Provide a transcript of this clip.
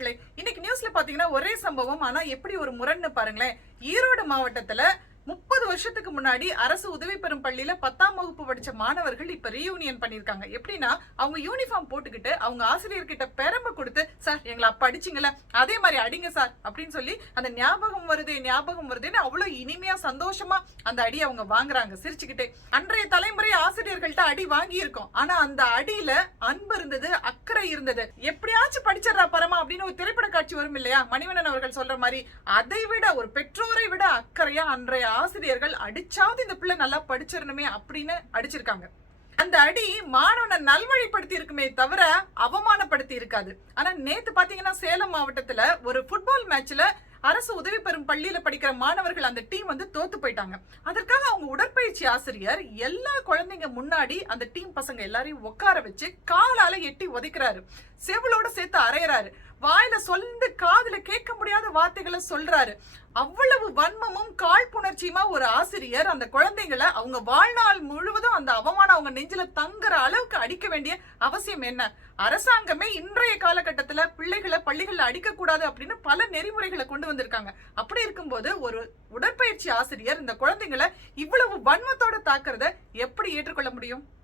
நண்பர்களே இன்னைக்கு நியூஸ்ல பாத்தீங்கன்னா ஒரே சம்பவம். ஆனா எப்படி ஒரு முரண்னு பாருங்களேன். ஈரோடு மாவட்டத்துல முப்பது வருஷத்துக்கு முன்னாடி அரசு உதவி பெறும் பள்ளியில பத்தாம் வகுப்பு படிச்ச மாணவர்கள் இப்ப ரீயூனியன் பண்ணிருக்காங்க எப்படின்னா அவங்க யூனிஃபார்ம் போட்டுக்கிட்டு அவங்க ஆசிரியர்கிட்ட பெரம்ப கொடுத்து சார் எங்களை அப்ப அடிச்சிங்கல்ல அதே மாதிரி அடிங்க சார் அப்படின்னு சொல்லி அந்த ஞாபகம் வருது ஞாபகம் வருதுன்னு அவ்வளவு இனிமையா சந்தோஷமா அந்த அடி அவங்க வாங்குறாங்க சிரிச்சுக்கிட்டே. அன்றைய தலை அடி வாங்கி இருக்கோம் ஆனா அந்த அடியில அன்பு இருந்தது அக்கறை இருந்தது. எப்படியாச்சும் படிச்சிடறா பரமா அப்படின்னு ஒரு திரைப்பட காட்சி வரும் இல்லையா? மணிவண்ணன் அவர்கள் சொல்ற மாதிரி அதை விட ஒரு பெற்றோரை விட அக்கறையா அன்றைய ஆசிரியர்கள் அடிச்சாவது இந்த பிள்ளை நல்லா படிச்சிடணுமே அப்படின்னு அடிச்சிருக்காங்க. அந்த அடி மாணவனை நல்வழிப்படுத்தி இருக்குமே தவிர அவமானப்படுத்தி இருக்காது. ஆனா நேத்து பாத்தீங்கன்னா சேலம் மாவட்டத்துல ஒரு ஃபுட்பால் மேட்ச்ல அரசு உதவி பெறும் பள்ளியில படிக்கிற மாணவர்கள் அந்த டீம் வந்து தோத்து போயிட்டாங்க. அதற்காக அவங்க உடற்பயிற்சி ஆசிரியர் எல்லா குழந்தைங்க முன்னாடி அந்த டீம் பசங்க எல்லாரையும் உட்கார வச்சு காலால எட்டி உதைக்கிறாரு. செவிலோட சேர்த்து அரையறாரு வாயில சொல்ந்து காதுல கேட்க முடியாத வார்த்தைகளை சொல்றாரு. அவ்வளவு வன்மமும் காழ்ப்புணர்ச்சியுமா ஒரு ஆசிரியர் அந்த குழந்தைங்களை அவங்க வாழ்நாள் முழுவதும் அந்த அவமானம் அவங்க நெஞ்சில தங்குற அளவுக்கு அடிக்க வேண்டிய அவசியம் என்ன? அரசாங்கமே இன்றைய காலகட்டத்துல பிள்ளைகளை பள்ளிகள்ல அடிக்கக்கூடாது அப்படின்னு பல நெறிமுறைகளை கொண்டு வந்திருக்காங்க. அப்படி இருக்கும்போது ஒரு உடற்பயிற்சி ஆசிரியர் இந்த குழந்தைங்களை இவ்வளவு வன்மத்தோட தாக்குறத எப்படி ஏற்றுக்கொள்ள முடியும்?